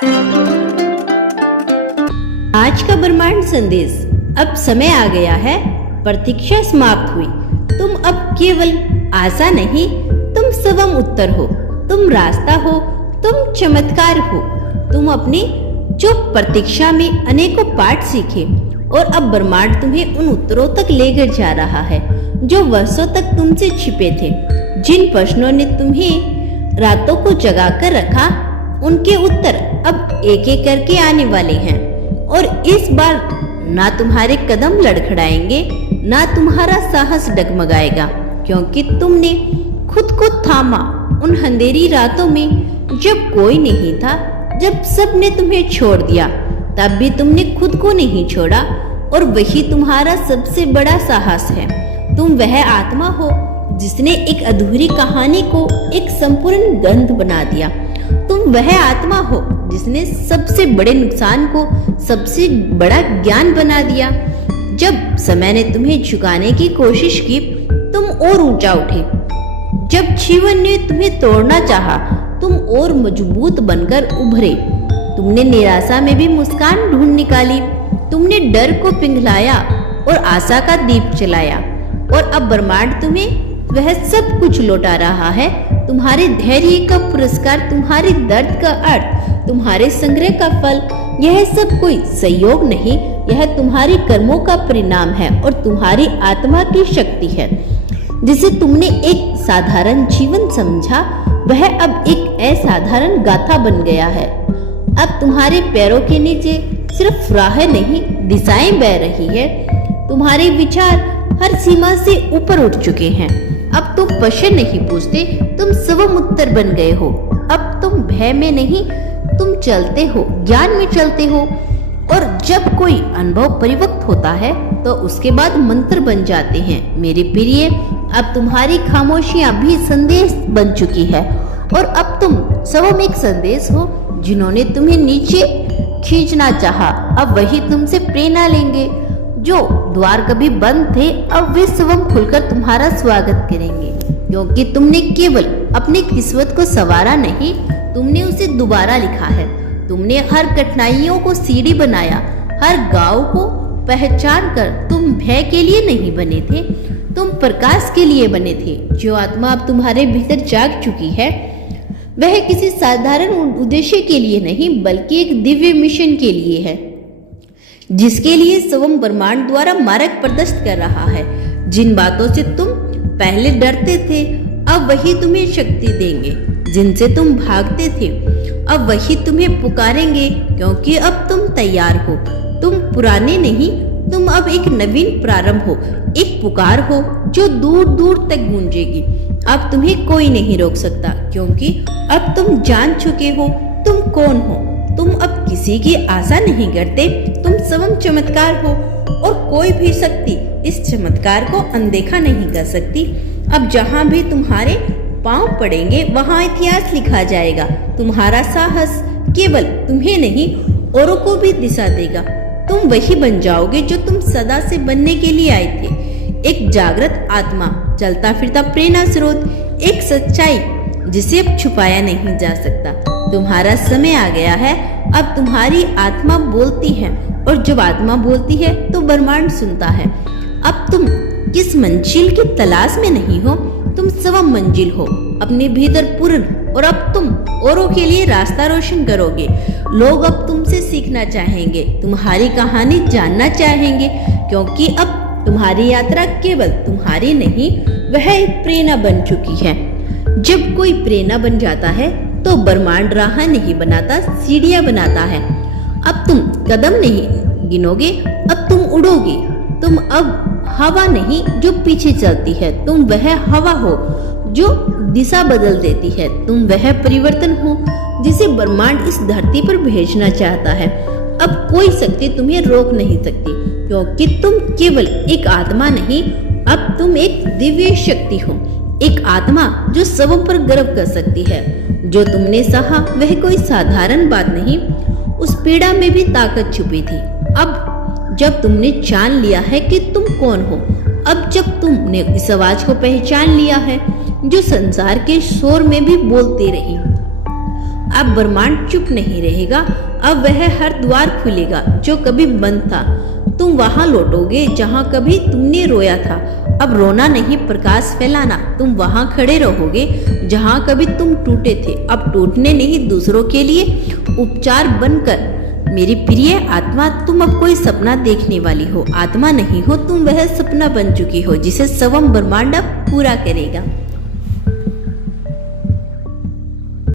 आज का ब्रह्मांड संदेश। अब समय आ गया है, प्रतीक्षा समाप्त हुई। तुम अब केवल आशा नहीं, तुम स्वयं उत्तर हो, तुम रास्ता हो, तुम चमत्कार हो। तुम अपनी चुप प्रतीक्षा में अनेकों पाठ सीखे और अब ब्रह्मांड तुम्हें उन उत्तरों तक लेकर जा रहा है जो वर्षों तक तुमसे छिपे थे। जिन प्रश्नों ने तुम्हें रातों को जगा कर रखा, उनके उत्तर अब एक एक करके आने वाले हैं। और इस बार ना तुम्हारे कदम लड़खड़ाएंगे, ना तुम्हारा साहस डगमगाएगा, क्योंकि तुमने खुद को थामा उन अंधेरी रातों में जब कोई नहीं था, जब सबने तुम्हें छोड़ दिया। तब भी तुमने खुद को नहीं छोड़ा और वही तुम्हारा सबसे बड़ा साहस है। तुम वह आत्मा हो जिसने एक अधूरी कहानी को एक संपूर्ण ग्रंथ बना दिया। तुम वह आत्मा हो जिसने सबसे बड़े नुकसान को सबसे बड़ा ज्ञान बना दिया। जब समय ने तुम्हें झुकाने की कोशिश की, तुम और ऊंचा उठे। जब जीवन ने तुम्हें तोड़ना चाहा, तुम और मजबूत बनकर उभरे। तुमने निराशा में भी मुस्कान ढूंढ निकाली। तुमने डर को पिघलाया और आशा का दीप जलाया। और अब ब्रह्मांड तुम्हें वह सब कुछ लौटा रहा है। तुम्हारे धैर्य का पुरस्कार, तुम्हारे दर्द का अर्थ, तुम्हारे संग्रह का फल। यह सब कोई संयोग नहीं, यह तुम्हारे कर्मों का परिणाम है और तुम्हारी आत्मा की शक्ति है। जिसे तुमने एक साधारण जीवन समझा, वह अब एक असाधारण गाथा बन गया है। अब तुम्हारे पैरों के नीचे सिर्फ राह नहीं, दिशाएं बह रही है। तुम्हारे विचार हर सीमा से ऊपर उठ चुके हैं। अब तुम प्रश्न नहीं पूछते, तुम स्वयं उत्तर बन गए हो। अब तुम भय में नहीं, तुम चलते हो, ज्ञान में चलते हो। और जब कोई अनुभव परिपक्व होता है तो उसके बाद मंत्र बन जाते हैं। मेरे प्रिय, अब तुम्हारी खामोशियां भी संदेश बन चुकी है और अब तुम स्वयं एक संदेश हो। जिन्होंने तुम्हें नीचे खींचना चाहा, अब वही तुमसे प्रेरणा लेंगे। जो द्वार कभी बंद थे, अब वे स्वयं खुलकर तुम्हारा स्वागत करेंगे, क्योंकि तुमने केवल अपनी किस्मत को संवारा नहीं, तुमने उसे दोबारा लिखा है। तुमने हर कठिनाइयों को सीढ़ी बनाया, हर गांव को पहचान कर। तुम भय के लिए नहीं बने थे, तुम प्रकाश के लिए बने थे। जो आत्मा अब तुम्हारे भीतर जाग चुकी है, वह किसी साधारण उद्देश्य के लिए नहीं, बल्कि एक दिव्य मिशन के लिए है, जिसके लिए स्वयं ब्रह्मांड द्वारा मार्ग प्रदर्शित कर रहा है। जिन बातों से तुम पहले डरते थे, अब वही तुम्हें शक्ति देंगे। जिनसे तुम भागते थे, अब वही तुम्हें पुकारेंगे, क्योंकि अब तुम तैयार हो। तुम पुराने नहीं, तुम अब एक नवीन प्रारंभ हो, एक पुकार हो जो दूर दूर तक गूंजेगी। अब तुम्हें कोई नहीं रोक सकता, क्योंकि अब तुम जान चुके हो तुम कौन हो। तुम अब किसी की आशा नहीं करते, तुम स्वयं चमत्कार हो और कोई भी शक्ति इस चमत्कार को अनदेखा नहीं कर सकती। अब जहां भी तुम्हारे पांव पड़ेंगे, वहां इतिहास लिखा जाएगा। तुम्हारा साहस केवल तुम्हें नहीं, औरों को भी दिशा देगा। तुम वही बन जाओगे जो तुम सदा से बनने के लिए आए थे। एक जागृत आत्मा, चलता फिरता प्रेरणा स्रोत, एक सच्चाई जिसे अब छुपाया नहीं जा सकता। तुम्हारा समय आ गया है। अब तुम्हारी आत्मा बोलती है, और जब आत्मा बोलती है तो ब्रह्मांड सुनता है। अब तुम किस मंजिल की तलाश में नहीं हो, तुम स्वयं मंजिल हो, अपने भीतर पूर्ण। और अब तुम औरों के लिए रास्ता रोशन करोगे। लोग अब तुमसे सीखना चाहेंगे, तुम्हारी कहानी जानना चाहेंगे, क्योंकि अब तुम्हारी यात्रा केवल तुम्हारी नहीं, वह एक प्रेरणा बन चुकी है। जब कोई प्रेरणा बन जाता है तो ब्रह्मांड राह नहीं बनाता, सीढ़ियां बनाता है। अब तुम कदम नहीं गिनोगे, अब तुम उड़ोगे। तुम अब हवा नहीं जो पीछे चलती है, तुम वह हवा हो जो दिशा बदल देती है। तुम वह परिवर्तन हो जिसे ब्रह्मांड इस धरती पर भेजना चाहता है। अब कोई शक्ति तुम्हें रोक नहीं सकती, क्योंकि तुम केवल एक आत्मा नहीं, अब तुम एक दिव्य शक्ति हो। एक आत्मा जो स्वयं पर गर्व कर सकती है। जो तुमने सहा वह कोई साधारण बात नहीं, उस पीड़ा में भी ताकत छुपी थी। अब जब तुमने जान लिया है कि तुम कौन हो, अब जब तुमने इस आवाज को पहचान लिया है जो संसार के शोर में भी बोलती रही, अब ब्रह्मांड चुप नहीं रहेगा, अब वह हर द्वार खुलेगा जो कभी बंद था। तुम वहां लौटोगे जहां कभी तुमने रोया था। अब रोना नहीं, प्रकाश फैलाना। तुम वहां खड़े रहोगे जहां कभी तुम टूटे थे, अब टूटने नहीं, दूसरों के लिए उपचार बनकर। मेरी प्रिय आत्मा, तुम अब कोई सपना देखने वाली हो, आत्मा नहीं हो, तुम वह सपना बन चुकी हो जिसे स्वयं ब्रह्मांड अब पूरा करेगा।